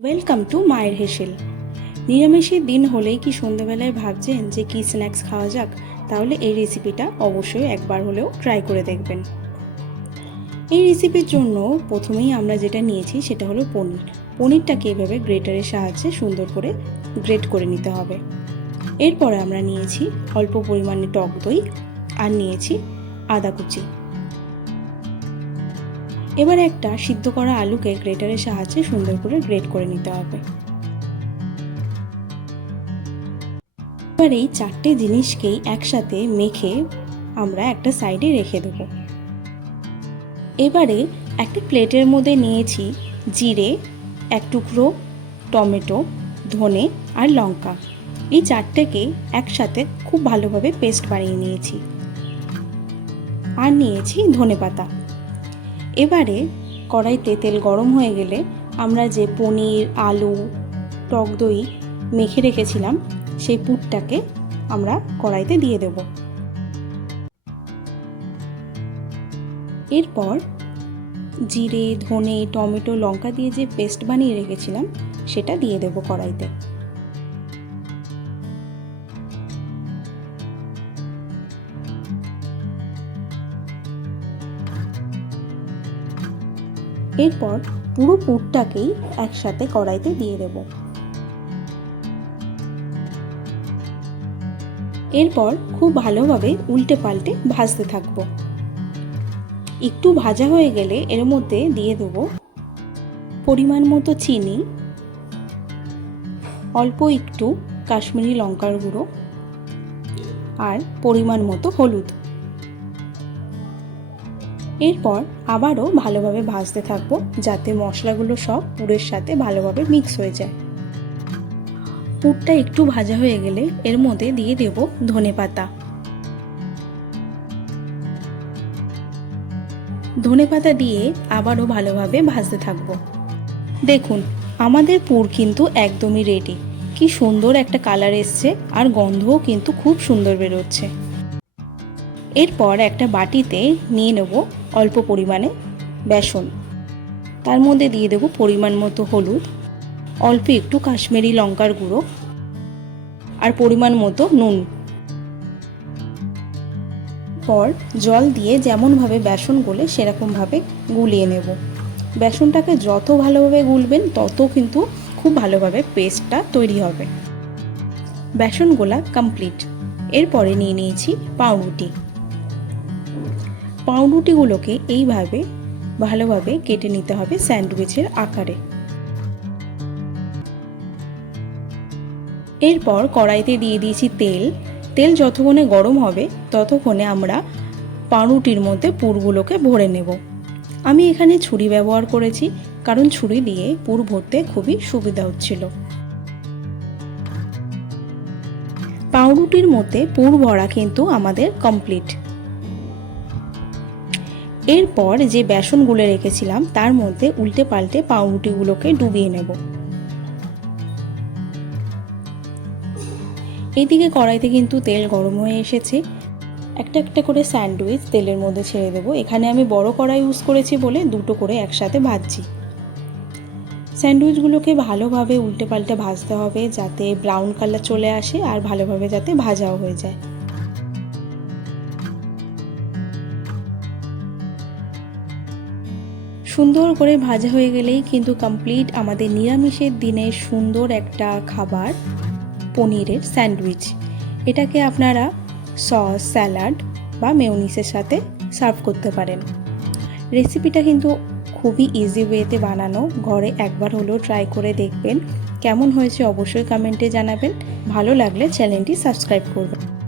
Welcome to মায়ের হেসেল। নিরামিষের দিন হলেই কি সন্ধ্যাবেলায় ভাবছেন যে কি স্ন্যাক্স খাওয়া যাক, তাহলে এই রেসিপিটা অবশ্যই একবার হলেও ট্রাই করে দেখবেন। এই রেসিপির জন্য প্রথমেই আমরা যেটা নিয়েছি সেটা হলো পনিরটাকে এভাবে গ্রেটারের সাহায্যে সুন্দর করে গ্রেট করে নিতে হবে। এরপরে আমরা নিয়েছি অল্প পরিমাণে টক দই আর নিয়েছি আদা কুচি। এবার একটা সিদ্ধ করা আলুকে গ্রেটারের সাহায্যে সুন্দর করে গ্রেট করে নিতে হবে। এবার এই চারটে জিনিসকেই একসাথে মেখে আমরা একটা সাইডে রেখে দেব। এবারে একটা প্লেটের মধ্যে নিয়েছি জিরে, এক টুকরো টমেটো, ধনে আর লঙ্কা। এই চারটেকে একসাথে খুব ভালোভাবে পেস্ট বানিয়ে নিয়েছি। আর নিয়েছি ধনেপাতা। এবারে কড়াইতে তেল গরম হয়ে গেলে আমরা যে পনির, আলু, টক দই মেখে রেখেছিলাম সেই পুরটাকে আমরা কড়াইতে দিয়ে দেব। এরপর জিরে, ধনে, টমেটো, লঙ্কা দিয়ে যে পেস্ট বানিয়ে রেখেছিলাম সেটা দিয়ে দেব কড়াইতে। এরপর পুরো পুরটাকেই একসাথে কড়াইতে দিয়ে দেব। এরপর খুব ভালোভাবে উল্টে পাল্টে ভাজতে থাকব। একটু ভাজা হয়ে গেলে এর মধ্যে দিয়ে দেব পরিমাণ মতো চিনি, অল্প একটু কাশ্মীরি লঙ্কার গুঁড়ো আর পরিমাণ মতো হলুদ। এরপর আবারও ভালোভাবে ভাজতে থাকবো যাতে মশলাগুলো সব পুরের সাথে ভালোভাবে মিক্স হয়ে যায়। পুরটা একটু ভাজা হয়ে গেলে এর মধ্যে দিয়ে দেব ধনেপাতা। ধনেপাতা দিয়ে আবারও ভালোভাবে ভাজতে থাকবো। দেখুন আমাদের পুর কিন্তু একদমই রেডি। কি সুন্দর একটা কালার এসছে আর গন্ধও কিন্তু খুব সুন্দর বেরোচ্ছে। এরপর একটা বাটিতে নিয়ে নেব অল্প পরিমাণে বেসন। তার মধ্যে দিয়ে দেব পরিমাণ মতো হলুদ, অল্প একটু কাশ্মীরি লঙ্কার গুঁড়ো আর পরিমাণ মতো নুন। পর জল দিয়ে যেমনভাবে বেসন গলে সেরকমভাবে গুলিয়ে নেব। বেসনটাকে যত ভালোভাবে গুলবেন তত কিন্তু খুব ভালোভাবে পেস্টটা তৈরি হবে। বেসন গোলা কমপ্লিট। এরপরে নিয়ে নিয়েছি পাউরুটি। পাউরুটিগুলোকে এইভাবে ভালোভাবে কেটে নিতে হবে স্যান্ডউইচের আকারে। এরপর কড়াইতে দিয়ে দিয়েছি তেল। তেল যতক্ষণে গরম হবে ততক্ষণে আমরা পাউরুটির মধ্যে পুরগুলোকে ভরে নেব। আমি এখানে ছুরি ব্যবহার করেছি কারণ ছুরি দিয়ে পুর ভরতে খুবই সুবিধা হচ্ছিল। পাউরুটির মধ্যে পুর ভরা কিন্তু আমাদের কমপ্লিট। এরপর যে বেসন গুলে রেখেছিলাম তার মধ্যে উল্টে পাল্টে পাউরুটিগুলোকে ডুবিয়ে নেব। এদিকে কড়াইতে কিন্তু তেল গরম হয়ে এসেছে। একটা একটা করে স্যান্ডউইচ তেলের মধ্যে ছেড়ে দেবো। এখানে আমি বড় কড়াই ইউজ করেছি বলে দুটো করে একসাথে ভাজছি। স্যান্ডউইচগুলোকে ভালোভাবে উল্টে পাল্টে ভাজতে হবে যাতে ব্রাউন কালার চলে আসে আর ভালোভাবে যাতে ভাজাও হয়ে যায়। সুন্দর করে ভাজা হয়ে গেলেই কিন্তু কমপ্লিট আমাদের নিরামিষের দিনের সুন্দর একটা খাবার পনিরের স্যান্ডউইচ। এটাকে আপনারা সস, স্যালাড বা মেয়োনিজের সাথে সার্ভ করতে পারেন। রেসিপিটা কিন্তু খুবই ইজি ওয়েতে বানানো। ঘরে একবার হলেও ট্রাই করে দেখবেন। কেমন হয়েছে অবশ্যই কমেন্টে জানাবেন। ভালো লাগলে চ্যানেলটি সাবস্ক্রাইব করবেন।